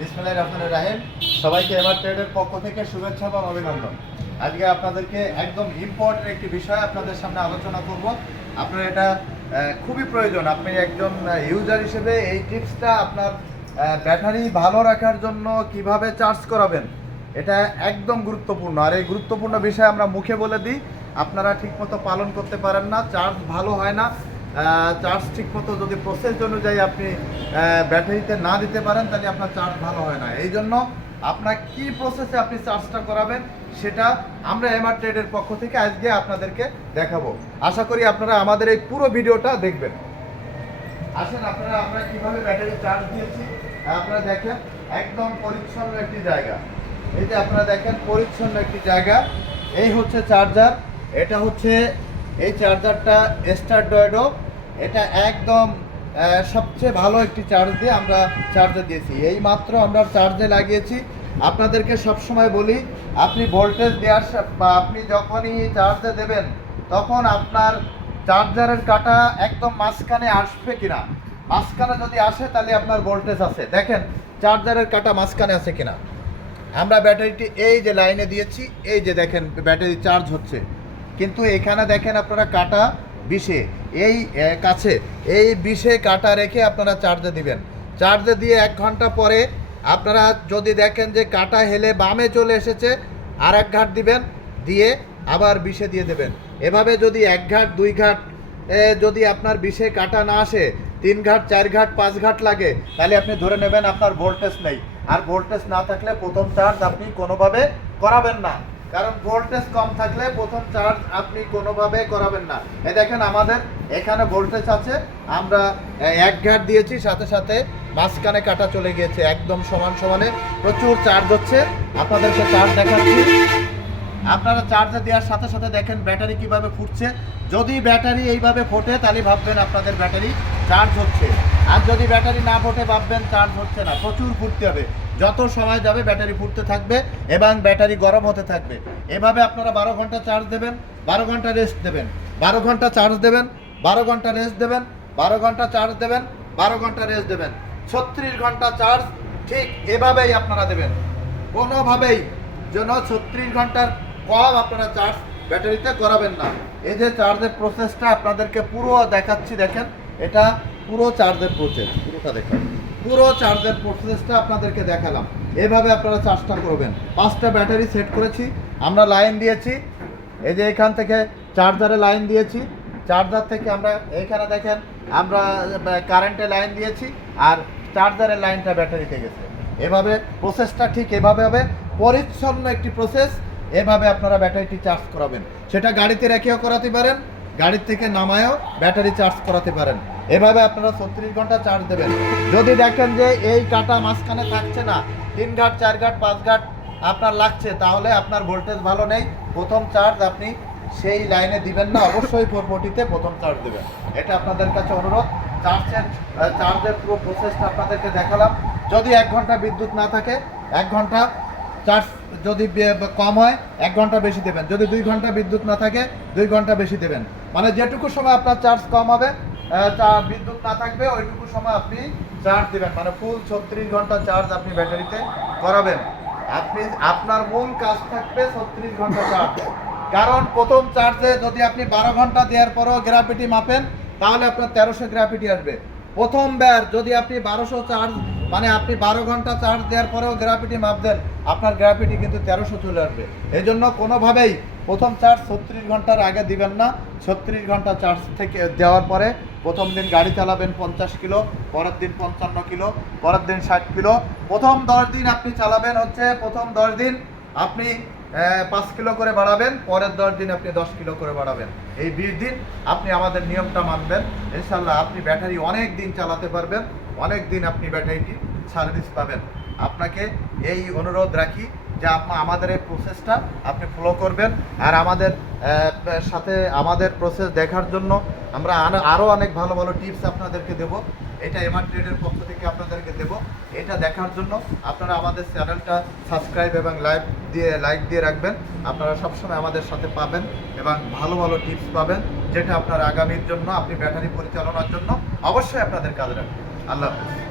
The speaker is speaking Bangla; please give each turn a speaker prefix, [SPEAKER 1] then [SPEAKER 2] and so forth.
[SPEAKER 1] বিসমিল্লাহির রহমানির রহিম। সবাইকে এবার ট্রেডের পক্ষ থেকে শুভেচ্ছা এবং অভিনন্দন। আজকে আপনাদেরকে একদম ইম্পর্টেন্ট একটি বিষয় আপনাদের সামনে আলোচনা করব। আপনার এটা খুবই প্রয়োজন। আপনি একজন ইউজার হিসেবে এই টিপসটা আপনার ব্যাটারি ভালো রাখার জন্য কীভাবে চার্জ করাবেন, এটা একদম গুরুত্বপূর্ণ। আর এই গুরুত্বপূর্ণ বিষয় আমরা মুখে বলে দিই, আপনারা ঠিকমতো পালন করতে পারেন না চার্জ ভালো হয় না। চার্জ ঠিকমতো যদি প্রসেস অনুযায়ী আপনি ব্যাটারিতে না দিতে পারেন, তাহলে আপনার চার্জ ভালো হয় না। এই জন্য আপনার কি প্রসেসে আপনি চার্জটা করাবেন, সেটা আমরা এমআর ট্রেডের পক্ষ থেকে আজকে আপনাদেরকে দেখাবো। আশা করি আপনারা আমাদের এই পুরো ভিডিওটা দেখবেন। আসেন, আপনারা, আমরা কীভাবে ব্যাটারি চার্জ দিয়েছি, আপনারা দেখেন, একদম পরিচ্ছন্ন একটি জায়গা। এই যে আপনারা দেখেন, পরিচ্ছন্ন একটি জায়গা। এই হচ্ছে চার্জার এটা হচ্ছে এই চার্জারটা স্টার ডয়েডো এটা একদম সবচেয়ে ভালো একটি চার্জ দিয়ে আমরা চার্জে দিয়েছি। এই মাত্র আমরা চার্জে লাগিয়েছি। আপনাদেরকে সবসময় বলি, আপনি ভোল্টেজ দেওয়ার বা আপনি যখনই চার্জে দেবেন, তখন আপনার চার্জারের কাটা একদম মাঝখানে আসবে কিনা? মাঝখানে যদি আসে, তাহলে আপনার ভোল্টেজ আছে। দেখেন চার্জারের কাটা মাঝখানে আছে কিনা? আমরা ব্যাটারিটি এই যে লাইনে দিয়েছি, এই যে দেখেন ব্যাটারি চার্জ হচ্ছে। কিন্তু এখানে দেখেন আপনারা কাটা বিষে, এই কাছে, এই বিষে কাটা রেখে আপনারা চার্জে দিবেন। চার্জে দিয়ে এক ঘণ্টা পরে আপনারা যদি দেখেন যে কাটা হেলে বামে চলে এসেছে আর এক ঘাট দিবেন, দিয়ে আবার বিষে দিয়ে দেবেন। এভাবে যদি এক ঘাট, দুই ঘাট যদি আপনার বিষে কাটা না আসে, তিন ঘাট, চার ঘাট, পাঁচ ঘাট লাগে, তাহলে আপনি ধরে নেবেন আপনার ভোল্টেজ নেই। আর ভোল্টেজ না থাকলে প্রথম চার্জ আপনি কোনোভাবে করাবেন না। কারণ ভোল্টেজ কম থাকলে প্রথম চার্জ আপনি কোনোভাবে করাবেন না। এই দেখেন আমাদের এখানে ভোল্টেজ আছে, আমরা এক ঘাট দিয়েছি, সাথে সাথে মাঝখানে কাটা চলে গিয়েছে, একদম সমান সমানে। প্রচুর চার্জ হচ্ছে। আপনাদেরকে চার্জ দেখাচ্ছি। আপনারা চার্জে দেওয়ার সাথে সাথে দেখেন ব্যাটারি কীভাবে ফুটছে। যদি ব্যাটারি এইভাবে ফোটে, তাহলে ভাববেন আপনাদের ব্যাটারি চার্জ হচ্ছে। আর যদি ব্যাটারি না ফোটে, ভাববেন চার্জ হচ্ছে না। প্রচুর ফুটতে হবে। যত সময় যাবে ব্যাটারি ফুটতে থাকবে এবং ব্যাটারি গরম হতে থাকবে। এভাবে আপনারা বারো ঘণ্টা চার্জ দেবেন, বারো ঘণ্টা রেস্ট দেবেন, বারো ঘণ্টা চার্জ দেবেন, বারো ঘণ্টা রেস্ট দেবেন, বারো ঘণ্টা চার্জ দেবেন, বারো ঘণ্টা রেস্ট দেবেন। ছত্রিশ ঘণ্টা চার্জ ঠিক এভাবেই আপনারা দেবেন। কোনোভাবেই যেন ছত্রিশ ঘণ্টার কম আপনারা চার্জ ব্যাটারিতে করাবেন না। এই যে চার্জের প্রসেসটা আপনাদেরকে পুরো দেখাচ্ছি, দেখেন, এটা পুরো চার্জের প্রসেস পুরোটা দেখেন। পুরো চার্জের প্রসেসটা আপনাদেরকে দেখালাম। এভাবে আপনারা চার্জটা করবেন। পাঁচটা ব্যাটারি সেট করেছি, আমরা লাইন দিয়েছি। এই যে এখান থেকে চার্জারে লাইন দিয়েছি। চার্জার থেকে আমরা এখানে দেখেন, আমরা কারেন্টে লাইন দিয়েছি, আর চার্জারের লাইনটা ব্যাটারিতে গেছে। এভাবে প্রসেসটা ঠিক এভাবে হবে। পরিচ্ছন্ন একটি প্রসেস এভাবে আপনারা ব্যাটারিটি চার্জ করাবেন। সেটা গাড়িতে রেখেও করাতে পারেন গাড়ির থেকে নামায়ও ব্যাটারি চার্জ করাতে পারেন। এভাবে আপনারা ছত্রিশ ঘণ্টা চার্জ দেবেন। যদি দেখেন যে এই কাটা মাঝখানে থাকছে না, তিন ঘাট, চার ঘাট, পাঁচ ঘাট আপনার লাগছে, তাহলে আপনার ভোল্টেজ ভালো নেই। প্রথম চার্জ আপনি সেই লাইনে দিবেন না, অবশ্যই ফোর প্রথম চার্জ দেবেন। এটা আপনাদের কাছে অনুরোধ। চার্জের চার্জের পুরো প্রসেসটা আপনাদেরকে দেখালাম। যদি এক ঘণ্টা বিদ্যুৎ না থাকে, এক ঘণ্টা চার্জ যদি কম হয়, এক ঘণ্টা বেশি দেবেন। যদি দুই ঘণ্টা বিদ্যুৎ না থাকে, দুই ঘণ্টা বেশি দেবেন। মানে যেটুকু সময় আপনার চার্জ কম হবে বিদ্যুৎ না থাকবে, ওইটুকু সময় আপনি চার্জ দেবেন। মানে ফুল ছত্রিশ ঘণ্টা চার্জ আপনি ব্যাটারিতে করাবেন। আপনি, আপনার মূল কাজ থাকবে ছত্রিশ ঘণ্টা চার্জ। কারণ প্রথম চার্জে যদি আপনি বারো ঘণ্টা দেওয়ার পরেও গ্রাফিটি মাপেন, তাহলে আপনার তেরোশো গ্রাফিটি আসবে। প্রথম বার যদি আপনি বারোশো চার্জ মানে আপনি বারো ঘণ্টা চার্জ দেওয়ার পরেও গ্রাফিটি মাপ দেন, আপনার গ্রাফিটি কিন্তু তেরোশো চলে আসবে। এই জন্য কোনোভাবেই প্রথম চার্জ ছত্রিশ ঘণ্টার আগে দিবেন না। ছত্রিশ ঘণ্টা চার্জ থেকে দেওয়ার পরে প্রথম দিন গাড়ি চালাবেন পঞ্চাশ কিলো, পরের দিন পঞ্চান্ন কিলো, পরের দিন ষাট কিলো। প্রথম দশ দিন আপনি চালাবেন হচ্ছে, প্রথম দশ দিন আপনি পাঁচ কিলো করে বাড়াবেন, পরের দশ দিন আপনি দশ কিলো করে বাড়াবেন। এই বিশ দিন আপনি আমাদের নিয়মটা মানবেন। ইনশাল্লাহ আপনি ব্যাটারি অনেক দিন চালাতে পারবেন, অনেক দিন আপনি ব্যাটারিটি সার্ভিস পাবেন। আপনাকে এই অনুরোধ রাখি যে আমাদের এই প্রসেসটা আপনি ফলো করবেন। আর আমাদের সাথে আমাদের প্রসেস দেখার জন্য আমরা আরও আরও অনেক ভালো ভালো টিপস আপনাদেরকে দেব। এটা এমআর ট্রেডের পক্ষ থেকে আপনাদেরকে দেব। এটা দেখার জন্য আপনারা আমাদের চ্যানেলটা সাবস্ক্রাইব এবং লাইক দিয়ে লাইক দিয়ে রাখবেন। আপনারা সবসময় আমাদের সাথে পাবেন এবং ভালো ভালো টিপস পাবেন, যেটা আপনার আগামীর জন্য, আপনি ব্যাটারি পরিচালনার জন্য অবশ্যই আপনাদের কাজে রাখবেন আল্লাহ হাফেজ।